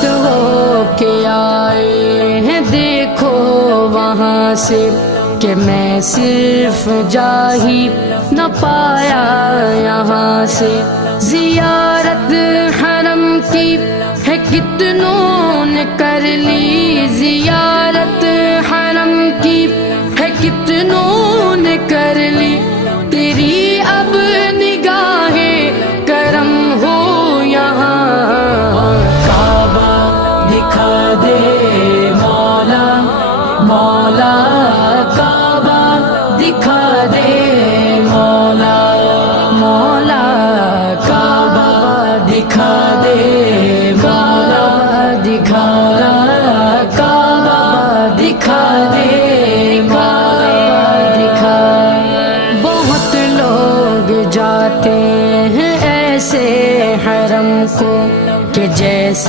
وقت ہو کے آئے ہیں دیکھو وہاں سے کہ میں صرف جا ہی نہ پایا یہاں سے. زیارت حرم کی ہے کتنوں نے کر لی، زیارت حرم کی ہے کتنوں نے کر لی، تیری اب نگاہ کرم ہو یہاں. کعبہ دکھا دے مولا، مولا کعبہ